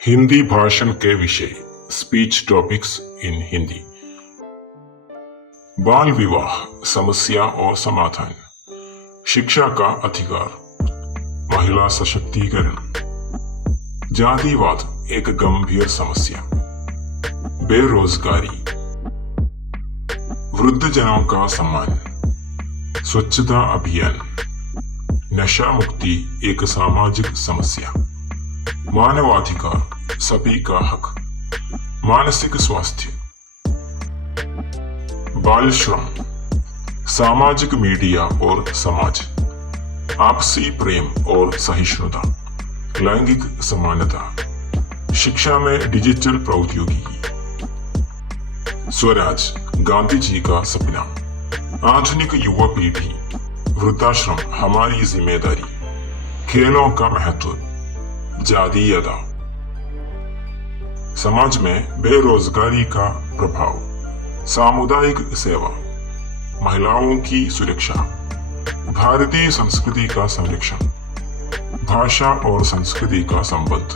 हिंदी भाषण के विषय स्पीच टॉपिक्स इन हिंदी। बाल विवाह समस्या और समाधान, शिक्षा का अधिकार, महिला सशक्तिकरण, जातिवाद एक गंभीर समस्या, बेरोजगारी, वृद्धजनों का सम्मान, स्वच्छता अभियान, नशा मुक्ति एक सामाजिक समस्या, मानवाधिकार सभी का हक, मानसिक स्वास्थ्य, बाल श्रम, सामाजिक मीडिया और समाज, आपसी प्रेम और सहिष्णुता, लैंगिक समानता, शिक्षा में डिजिटल प्रौद्योगिकी, स्वराज गांधी जी का सपना, आधुनिक युवा पीढ़ी, वृद्धाश्रम हमारी जिम्मेदारी, खेलों का महत्व, जातीयता, समाज में बेरोजगारी का प्रभाव, सामुदायिक सेवा, महिलाओं की सुरक्षा, भारतीय संस्कृति का संरक्षण, भाषा और संस्कृति का संबंध,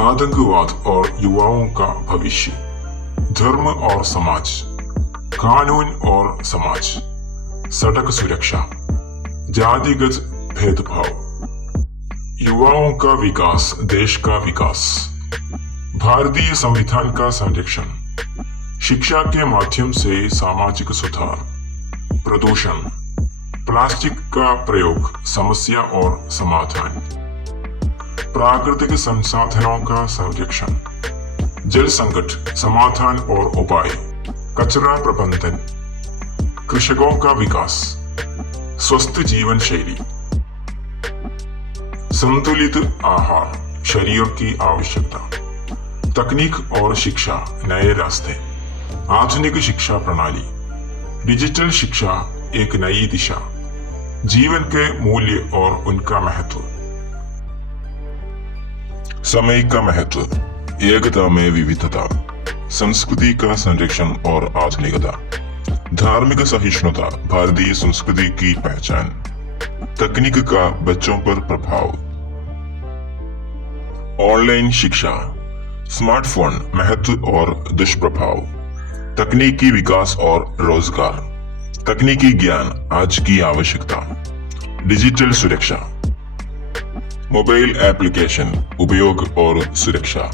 आतंकवाद और युवाओं का भविष्य, धर्म और समाज, कानून और समाज, सड़क सुरक्षा, जातिगत भेदभाव, युवाओं का विकास देश का विकास, भारतीय संविधान का संरक्षण, शिक्षा के माध्यम से सामाजिक सुधार, प्रदूषण, प्लास्टिक का प्रयोग समस्या और समाधान, प्राकृतिक संसाधनों का संरक्षण, जल संकट समाधान और उपाय, कचरा प्रबंधन, कृषकों का विकास, स्वस्थ जीवन शैली, संतुलित आहार शरीर की आवश्यकता, तकनीक और शिक्षा नए रास्ते, आधुनिक शिक्षा प्रणाली, डिजिटल शिक्षा एक नई दिशा, जीवन के मूल्य और उनका महत्व, समय का महत्व, एकता में विविधता, संस्कृति का संरक्षण और आधुनिकता, धार्मिक सहिष्णुता भारतीय संस्कृति की पहचान, तकनीक का बच्चों पर प्रभाव, ऑनलाइन शिक्षा, स्मार्टफोन महत्व और दुष्प्रभाव, तकनीकी विकास और रोजगार, तकनीकी ज्ञान आज की आवश्यकता, डिजिटल सुरक्षा, मोबाइल एप्लीकेशन उपयोग और सुरक्षा,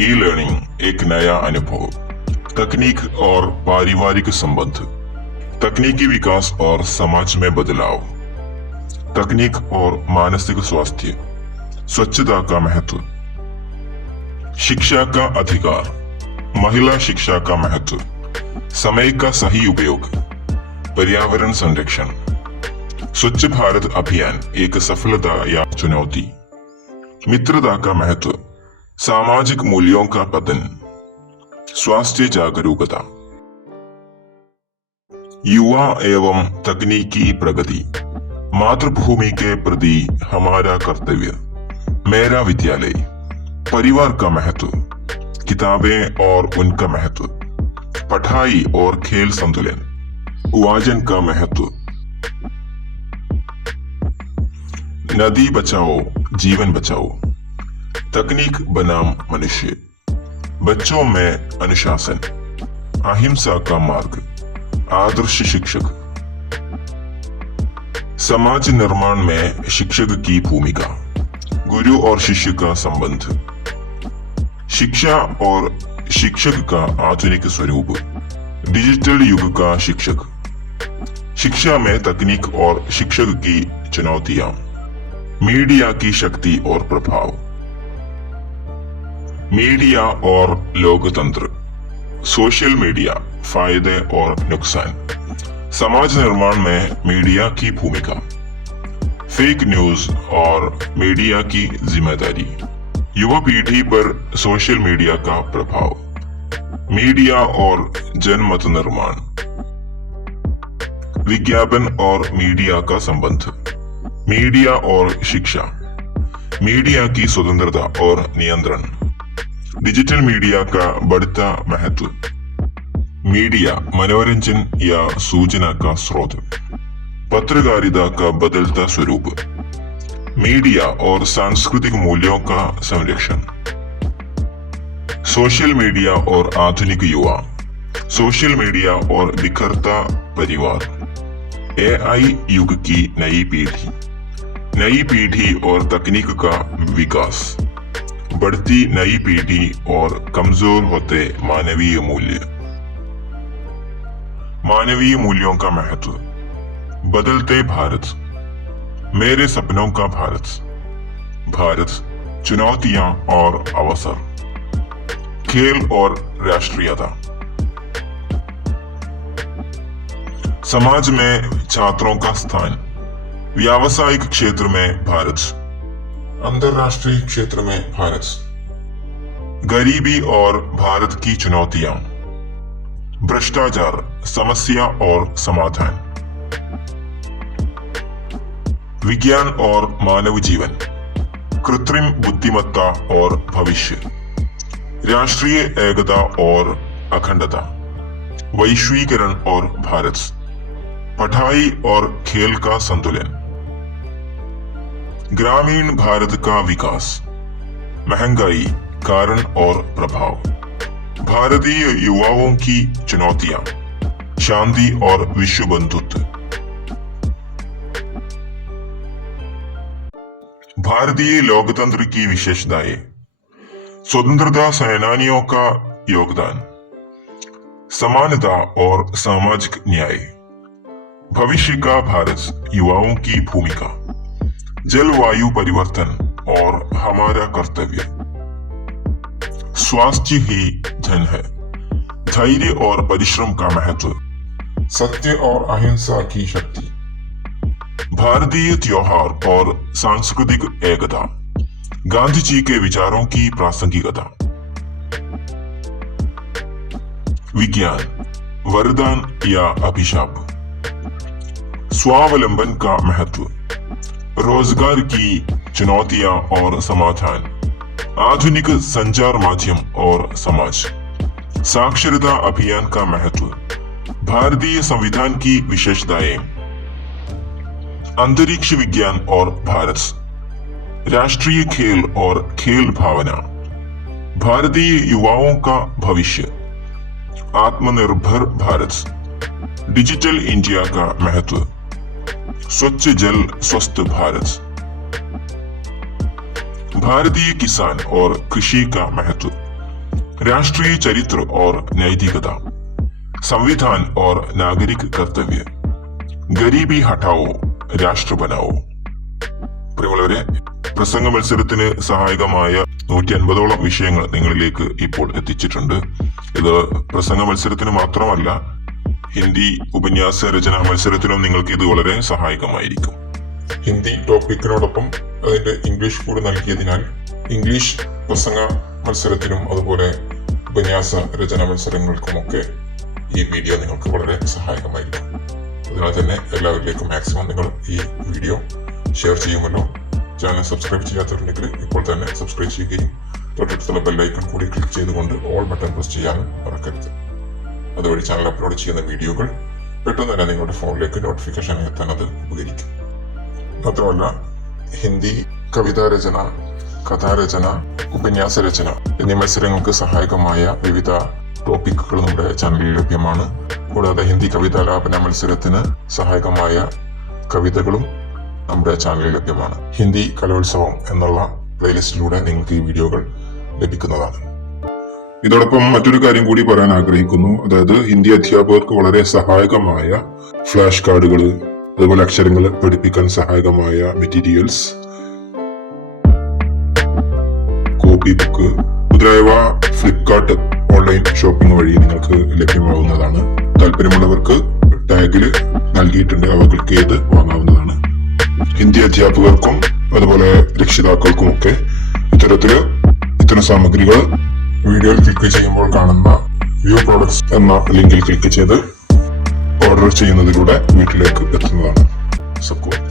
ई लर्निंग एक नया अनुभव, तकनीक और पारिवारिक संबंध, तकनीकी विकास और समाज में बदलाव, तकनीक और मानसिक स्वास्थ्य, स्वच्छता का महत्व, शिक्षा का अधिकार, महिला शिक्षा का महत्व, समय का सही उपयोग, पर्यावरण संरक्षण, स्वच्छ भारत अभियान एक सफलता या चुनौती, मित्रता का महत्व, सामाजिक मूल्यों का पतन, स्वास्थ्य जागरूकता, युवा एवं तकनीकी प्रगति, मातृभूमि के प्रति हमारा कर्तव्य, मेरा विद्यालय, परिवार का महत्व, किताबें और उनका महत्व, पढ़ाई और खेल संतुलन, विभाजन का महत्व, नदी बचाओ जीवन बचाओ, तकनीक बनाम मनुष्य, बच्चों में अनुशासन, अहिंसा का मार्ग, आदर्श शिक्षक, समाज निर्माण में शिक्षक की भूमिका, गुरु और शिष्य का संबंध, शिक्षा और शिक्षक का आधुनिक स्वरूप, डिजिटल युग का शिक्षक, शिक्षा में तकनीक और शिक्षक की चुनौतियां, मीडिया की शक्ति और प्रभाव, मीडिया और लोकतंत्र, सोशल मीडिया फायदे और नुकसान, समाज निर्माण में मीडिया की भूमिका, फेक न्यूज और मीडिया की जिम्मेदारी, युवा पीढ़ी पर सोशल मीडिया का प्रभाव, मीडिया और जनमत निर्माण, विज्ञापन और मीडिया का संबंध, मीडिया और शिक्षा, मीडिया की स्वतंत्रता और नियंत्रण, डिजिटल मीडिया का बढ़ता महत्व, मीडिया मनोरंजन या सूचना का स्रोत, पत्रकारिता का बदलता स्वरूप, मीडिया और सांस्कृतिक मूल्यों का संरक्षण। सोशल मीडिया और आधुनिक युवा। सोशल मीडिया और बिखरता परिवार। एआई युग की नई पीढ़ी और तकनीक का विकास। बढ़ती नई पीढ़ी और कमजोर होते मानवीय मूल्य। मानवीय मूल्यों का महत्व। बदलते भारत। मेरे सपनों का भारत, चुनौतियां और अवसर। खेल और राष्ट्रीयता। समाज में छात्रों का स्थान। व्यावसायिक क्षेत्र में भारत, अंतरराष्ट्रीय क्षेत्र में भारत। गरीबी और भारत की चुनौतियां। भ्रष्टाचार, समस्या और समाधान। विज्ञान और मानव जीवन। कृत्रिम बुद्धिमत्ता और भविष्य। राष्ट्रीय एकता और अखंडता। वैश्वीकरण और भारत। पढ़ाई और खेल का संतुलन। ग्रामीण भारत का विकास। महंगाई, कारण और प्रभाव। भारतीय युवाओं की चुनौतियां। शांति और विश्व बंधुत्व। भारतीय लोकतंत्र की विशेषताएं। स्वतंत्रता सेनानियों का योगदान। समानता और सामाजिक न्याय। भविष्य का भारत, युवाओं की भूमिका। जलवायु परिवर्तन और हमारा कर्तव्य। स्वास्थ्य ही धन है। धैर्य और परिश्रम का महत्व। सत्य और अहिंसा की शक्ति। भारतीय त्योहार और सांस्कृतिक एकता। गांधी जी के विचारों की प्रासंगिकता। विज्ञान, वरदान या अभिशाप। स्वावलंबन का महत्व। रोजगार की चुनौतियां और समाधान। आधुनिक संचार माध्यम और समाज। साक्षरता अभियान का महत्व। भारतीय संविधान की विशेषताएं। अंतरिक्ष विज्ञान और भारत। राष्ट्रीय खेल और खेल भावना। भारतीय युवाओं का भविष्य। आत्मनिर्भर भारत। डिजिटल इंडिया का महत्व। स्वच्छ जल स्वस्थ भारत। भारतीय किसान और कृषि का महत्व। राष्ट्रीय चरित्र और नैतिकता। संविधान और नागरिक कर्तव्य। ഗരീബി ഹഠാവോ രാഷ്ട്ര ബനാവോ. പ്രിയമുള്ളവരെ, പ്രസംഗ മത്സരത്തിന് സഹായകമായ 150ഓളം വിഷയങ്ങൾ നിങ്ങളിലേക്ക് ഇപ്പോൾ എത്തിച്ചിട്ടുണ്ട്. ഇത് പ്രസംഗ മത്സരത്തിന് മാത്രമല്ല, ഹിന്ദി ഉപന്യാസ രചനാ മത്സരത്തിനും നിങ്ങൾക്ക് ഇത് വളരെ സഹായകമായിരിക്കും. ഹിന്ദി ടോപ്പിക്കിനോടൊപ്പം അതിന്റെ ഇംഗ്ലീഷ് കൂടി നൽകിയതിനാൽ ഇംഗ്ലീഷ് പ്രസംഗ മത്സരത്തിനും അതുപോലെ ഉപന്യാസ രചനാ മത്സരങ്ങൾക്കുമൊക്കെ ഈ വീഡിയോ നിങ്ങൾക്ക് വളരെ സഹായകമായിരിക്കും. അതിനാൽ തന്നെ എല്ലാവരിലേക്കും മാക്സിമം നിങ്ങൾ ഈ വീഡിയോ ഷെയർ ചെയ്യുമല്ലോ. ചാനൽ സബ്സ്ക്രൈബ് ചെയ്യാത്തവരുണ്ടെങ്കിൽ ഇപ്പോൾ തന്നെ സബ്സ്ക്രൈബ് ചെയ്യുകയും തൊട്ടടുത്തുള്ള ബെല്ലൈക്കൺ കൂടി ക്ലിക്ക് ചെയ്തുകൊണ്ട് ഓൾ ബട്ടൺ പ്രസ് ചെയ്യാനും മറക്കരുത്. അതുവഴി ചാനൽ അപ്ലോഡ് ചെയ്യുന്ന വീഡിയോകൾ പെട്ടെന്ന് തന്നെ നിങ്ങളുടെ ഫോണിലേക്ക് നോട്ടിഫിക്കേഷൻ എത്താൻ അത് ഉപകരിക്കും. മാത്രമല്ല, ഹിന്ദി കവിതാരചന, കഥാരചന, ഉപന്യാസ രചന എന്നീ മത്സരങ്ങൾക്ക് സഹായകമായ വിവിധ ടോപ്പിക്കുകൾ നമ്മുടെ ചാനലിൽ ലഭ്യമാണ്. കൂടാതെ ഹിന്ദി കവിതാലാപന മത്സരത്തിന് സഹായകമായ കവിതകളും നമ്മുടെ ചാനലിൽ ലഭ്യമാണ്. ഹിന്ദി കലോത്സവം എന്നുള്ള പ്ലേലിസ്റ്റിലൂടെ നിങ്ങൾക്ക് ഈ വീഡിയോകൾ ലഭിക്കുന്നതാണ്. ഇതോടൊപ്പം മറ്റൊരു കാര്യം കൂടി പറയാൻ ആഗ്രഹിക്കുന്നു. അതായത് ഹിന്ദി അധ്യാപകർക്ക് വളരെ സഹായകമായ ഫ്ലാഷ് കാർഡുകൾ, അതുപോലെ അക്ഷരങ്ങൾ പഠിപ്പിക്കാൻ സഹായകമായ മെറ്റീരിയൽസ്, കോപ്പി ബുക്ക് മുതലായവ ഫ്ലിപ്കാർട്ട് ഓൺലൈൻ ഷോപ്പിംഗ് വഴി നിങ്ങൾക്ക് ലഭ്യമാവുന്നതാണ്. താല്പര്യമുള്ളവർക്ക് ടാഗിൽ നൽകിയിട്ടുണ്ട്, അവ ക്ലിക്ക് ചെയ്ത് വാങ്ങാവുന്നതാണ്. ഹിന്ദി അധ്യാപകർക്കും അതുപോലെ രക്ഷിതാക്കൾക്കുമൊക്കെ ഇത്തരം സാമഗ്രികൾ വീഡിയോയിൽ ക്ലിക്ക് ചെയ്യുമ്പോൾ കാണുന്ന വ്യൂ പ്രോഡക്ട്സ് എന്ന ലിങ്കിൽ ക്ലിക്ക് ചെയ്ത് ഓർഡർ ചെയ്യുന്നതിലൂടെ വീട്ടിലേക്ക് എത്തുന്നതാണ്. സബ്സ്ക്രൈബ്